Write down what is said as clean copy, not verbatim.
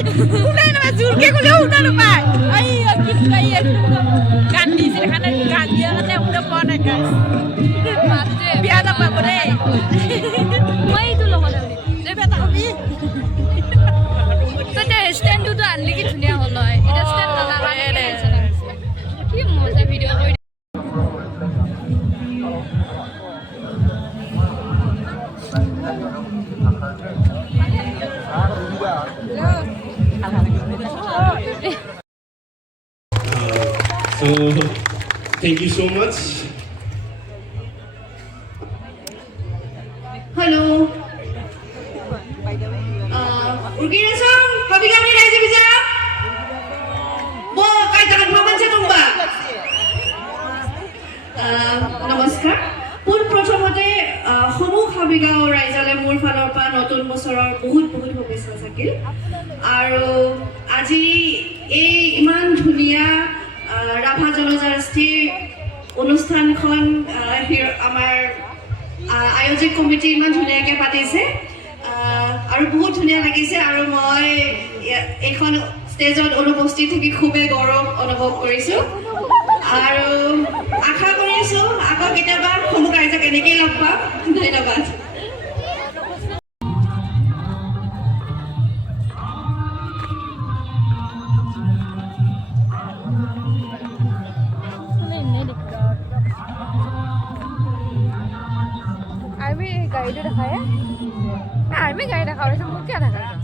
শুনাই নাপায় জোৰকে ক'লেও শুনা নাপায় গান দিছিল কাৰণে গান দিয়া কাৰণে শুনা পোৱা নাই গাইছ বিয়া নাপাব দেই মই এইটো লগত এটা কবি তই ষ্টেণ্ডটোতো আনলি কি ধুনীয়া হ'ল হয় এটা ষ্টেণ্ড নালাগে কি মজা ভিডিঅ' কৰি So, thank you so much. Hello. Urgina song, happy kami raja bisa. Bo, kay takan paman sa tumba. Namaskar. Pun প্ৰথমতে সমূহ হাবিগাঁও ৰাইজলে মোৰ ফালৰ পৰা নতুন বছৰৰ বহুত শুভেচ্ছা থাকিল আৰু আজি এই ইমান ধুনীয়া ৰাভা জনজাতিৰ অনুষ্ঠানখন আমাৰ আয়োজক কমিটি ইমান ধুনীয়াকৈ পাতিছে আৰু বহুত ধুনীয়া লাগিছে আৰু মই এইখন ষ্টেজত অনুপস্থিত থাকি খুবেই গৌৰৱ অনুভৱ কৰিছোঁ আৰু আশা কৰিছোঁ আকৌ কেতিয়াবা সমূহ ৰাইজক এনেকেই লগ পাম ধন্যবাদ आर्मी गाड़ी दिखाया आर्मी गाड़ी दिखा रहे थे क्या दिखा